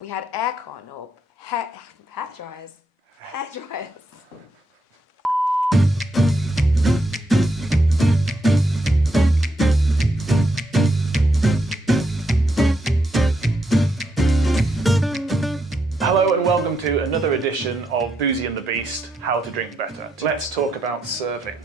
We had aircon or hair dryers. Hair dryers. Hello and welcome to another edition of Boozy and the Beast, How to Drink Better. Let's talk about serving.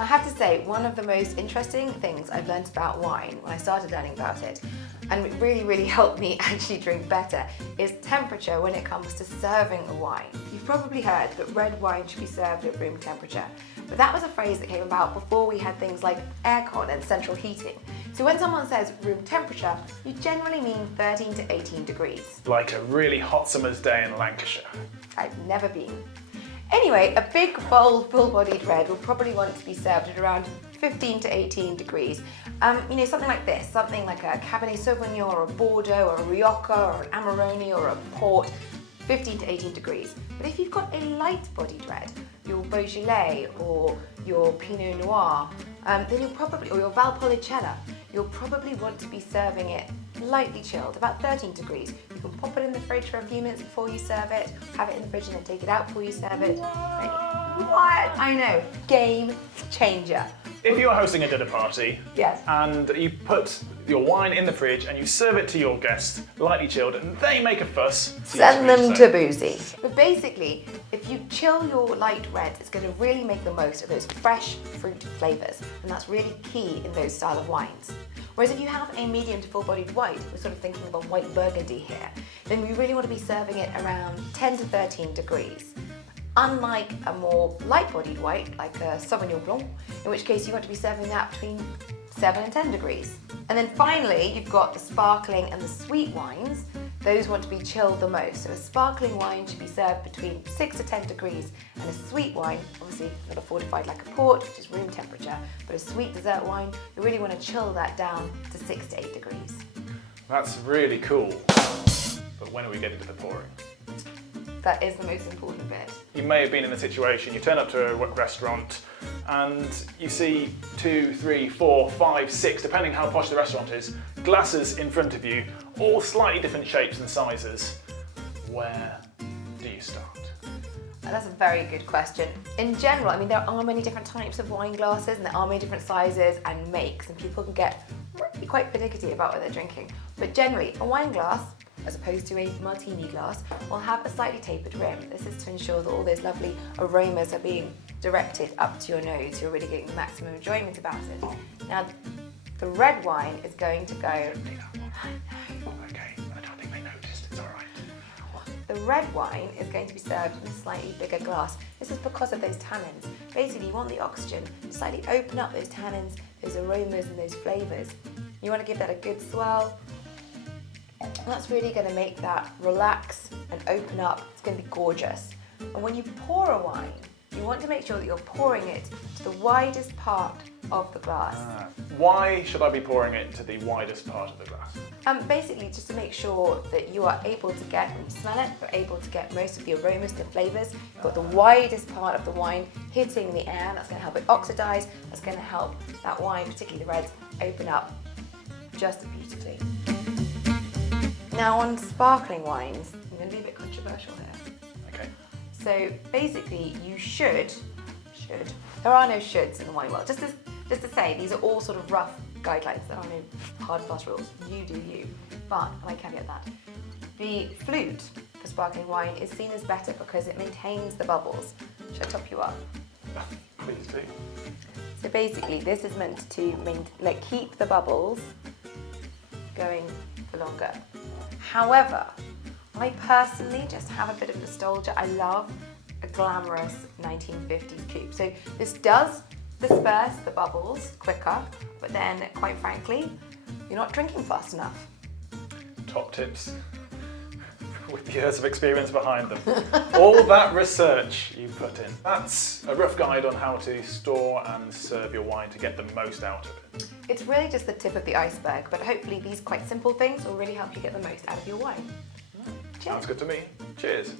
I have to say, one of the most interesting things I've learned about wine when I started learning about it, and it really helped me actually drink better, is temperature when it comes to serving a wine. You've probably heard that red wine should be served at room temperature, but that was a phrase that came about before we had things like aircon and central heating. So when someone says room temperature, you generally mean 13 to 18 degrees. Like a really hot summer's day in Lancashire. I've never been. Anyway, a big, bold, full-bodied red will probably want to be served at around 15 to 18 degrees. Something like this, something like a Cabernet Sauvignon or a Bordeaux or a Rioja or an Amarone or a Port, 15 to 18 degrees. But if you've got a light-bodied red, your Beaujolais or your Pinot Noir, then you'll probably, or your Valpolicella, you'll probably want to be serving it lightly chilled, about 13 degrees. You can pop it in the fridge for a few minutes before you serve it, have it in the fridge and then take it out before you serve it. What? I know, game changer. If you're hosting a dinner party, yes, and you put your wine in the fridge and you serve it to your guests, lightly chilled, and they make a fuss, send them to Boozy. But basically, if you chill your light reds, it's going to really make the most of those fresh fruit flavours, and that's really key in those style of wines. Whereas if you have a medium to full-bodied white, we're sort of thinking of a white burgundy here, then we really want to be serving it around 10 to 13 degrees. Unlike a more light-bodied white, like a Sauvignon Blanc, in which case you want to be serving that between 7 and 10 degrees. And then finally, you've got the sparkling and the sweet wines. Those want to be chilled the most. So a sparkling wine should be served between 6 to 10 degrees, and a sweet wine, obviously not a fortified like a port, which is room temperature, but a sweet dessert wine, you really want to chill that down to 6 to 8 degrees. That's really cool. But when are we getting to the pouring? That is the most important bit. You may have been in a situation, you turn up to a restaurant and you see 2, 3, 4, 5, 6, depending how posh the restaurant is, glasses in front of you, all slightly different shapes and sizes. Where do you start? That's a very good question. In general, there are many different types of wine glasses and there are many different sizes and makes, and people can get really quite finicky about what they're drinking. But generally, a wine glass, as opposed to a martini glass, will have a slightly tapered rim. This is to ensure that all those lovely aromas are being directed up to your nose. You're really getting maximum enjoyment about it. Now, the red wine is going to go... Okay, I don't think they noticed, it's all right. The red wine is going to be served in a slightly bigger glass. This is because of those tannins. Basically, you want the oxygen to slightly open up those tannins, those aromas and those flavours. You want to give that a good swirl. And that's really going to make that relax and open up. It's going to be gorgeous. And when you pour a wine, you want to make sure that you're pouring it to the widest part of the glass. Why should I be pouring it to the widest part of the glass? Basically, just to make sure that you are able to get, when you smell it, you're able to get most of the aromas, the flavours. You've got the widest part of the wine hitting the air. That's going to help it oxidise. That's going to help that wine, particularly the reds, open up just beautifully. Now on sparkling wines, I'm going to be a bit controversial here. Okay. So basically you should, there are no shoulds in the wine world. Just to say, these are all sort of rough guidelines. There are no hard and fast rules. You do you. But, and I caveat that, the flute for sparkling wine is seen as better because it maintains the bubbles. Should I top you up? Please do. So basically this is meant to keep the bubbles going for longer. However, I personally just have a bit of nostalgia. I love a glamorous 1950s coupe. So this does disperse the bubbles quicker, but then quite frankly, you're not drinking fast enough. Top tips with years of experience behind them. All that research you put in. That's a rough guide on how to store and serve your wine to get the most out of it. It's really just the tip of the iceberg, but hopefully these quite simple things will really help you get the most out of your wine. Cheers. Sounds good to me. Cheers.